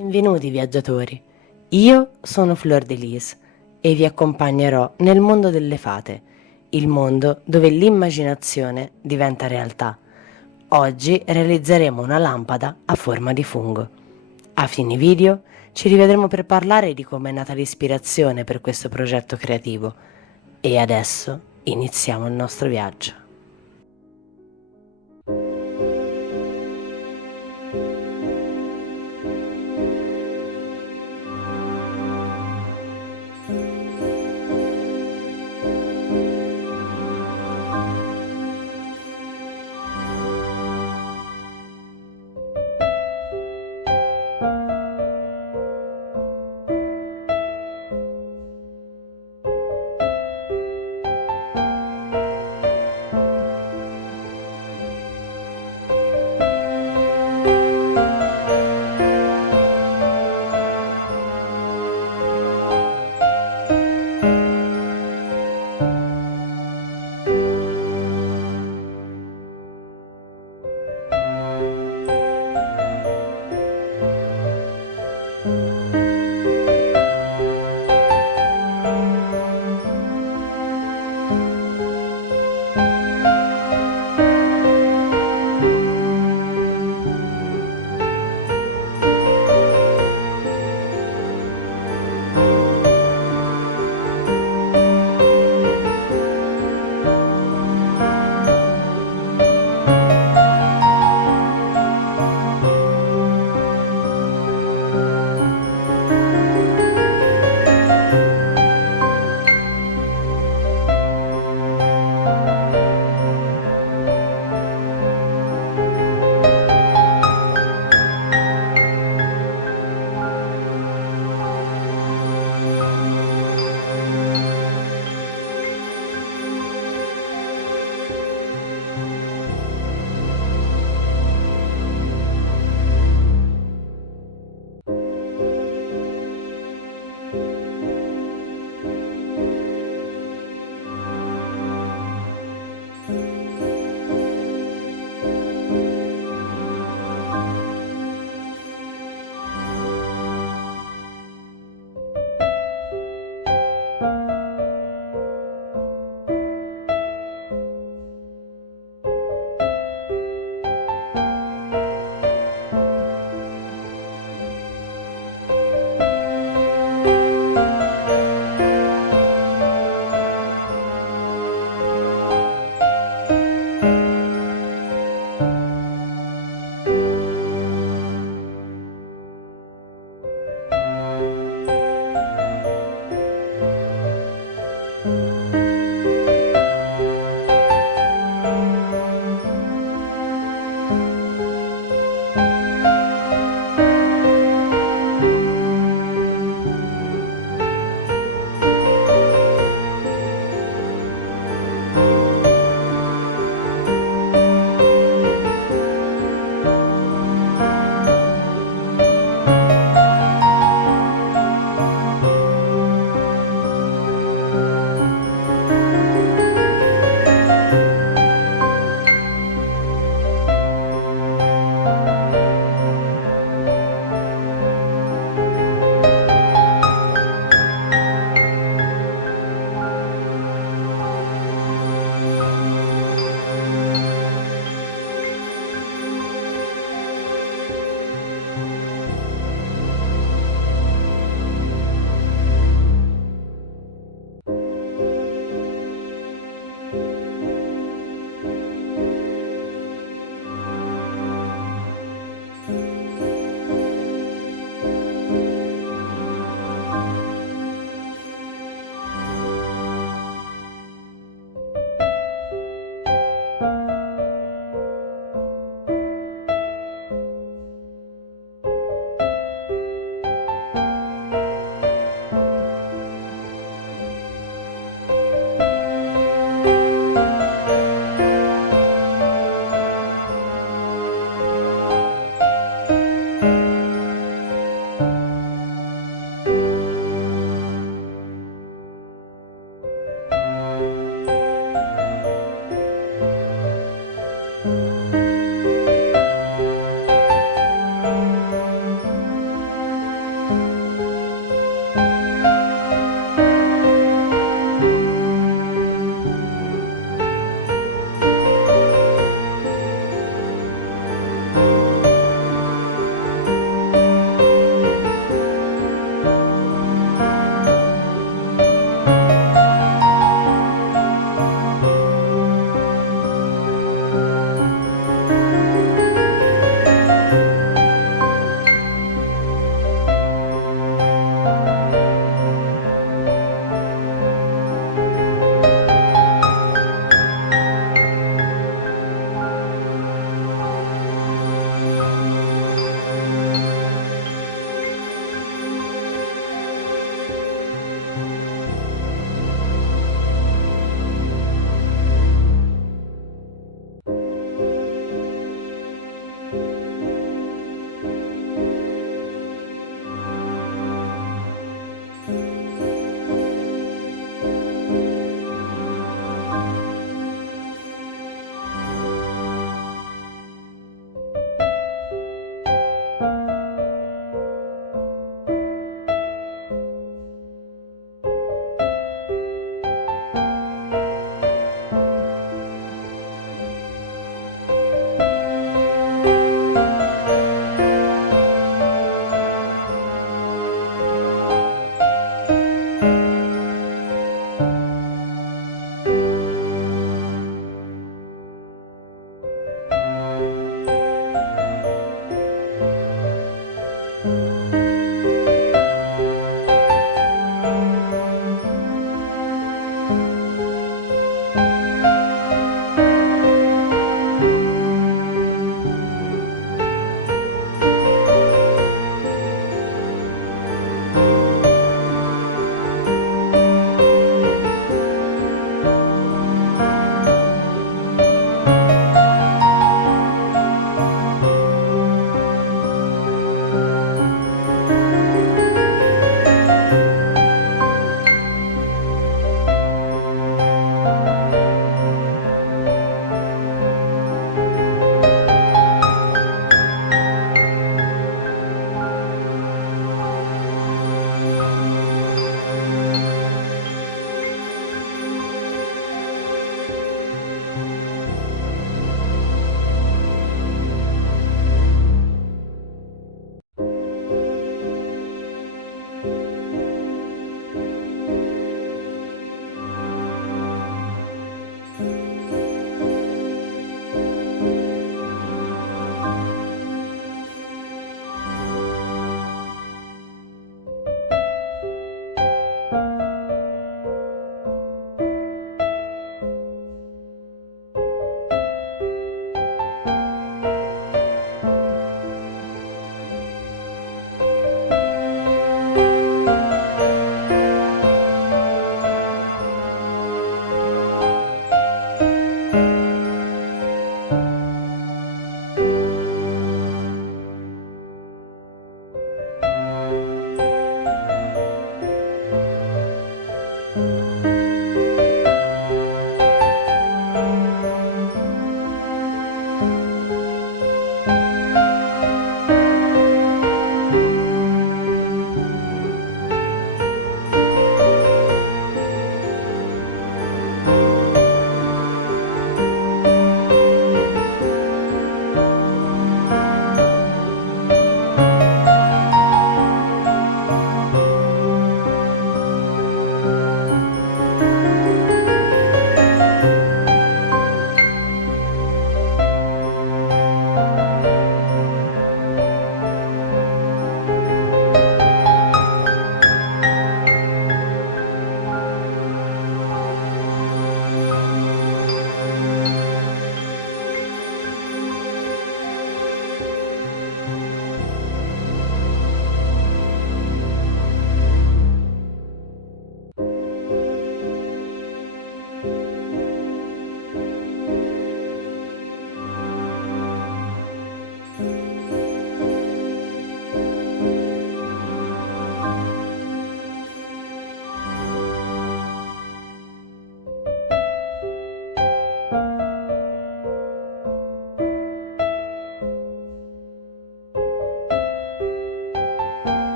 Benvenuti viaggiatori, io sono Fleur de Lis e vi accompagnerò nel mondo delle fate, il mondo dove l'immaginazione diventa realtà. Oggi realizzeremo una lampada a forma di fungo. A fine video ci rivedremo per parlare di come è nata l'ispirazione per questo progetto creativo. E adesso iniziamo il nostro viaggio.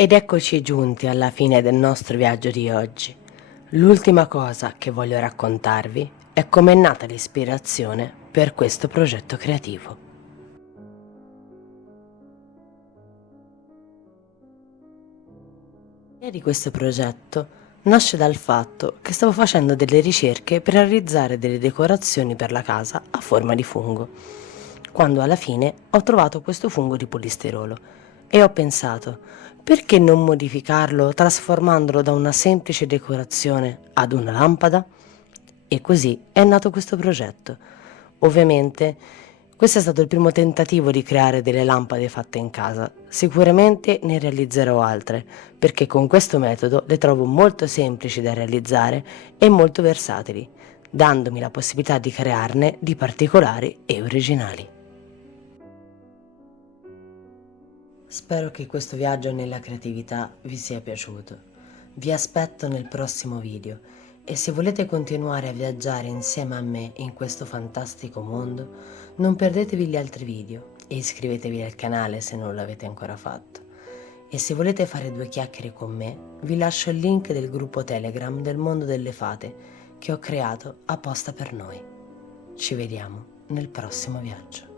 Ed eccoci giunti alla fine del nostro viaggio di oggi. L'ultima cosa che voglio raccontarvi è come è nata l'ispirazione per questo progetto creativo. L'idea di questo progetto nasce dal fatto che stavo facendo delle ricerche per realizzare delle decorazioni per la casa a forma di fungo, quando alla fine ho trovato questo fungo di polistirolo e ho pensato, perché non modificarlo trasformandolo da una semplice decorazione ad una lampada? E così è nato questo progetto. Ovviamente questo è stato il primo tentativo di creare delle lampade fatte in casa. Sicuramente ne realizzerò altre, perché con questo metodo le trovo molto semplici da realizzare e molto versatili, dandomi la possibilità di crearne di particolari e originali. Spero che questo viaggio nella creatività vi sia piaciuto. Vi aspetto nel prossimo video e se volete continuare a viaggiare insieme a me in questo fantastico mondo, non perdetevi gli altri video e iscrivetevi al canale se non l'avete ancora fatto. E se volete fare due chiacchiere con me, vi lascio il link del gruppo Telegram del mondo delle fate che ho creato apposta per noi. Ci vediamo nel prossimo viaggio.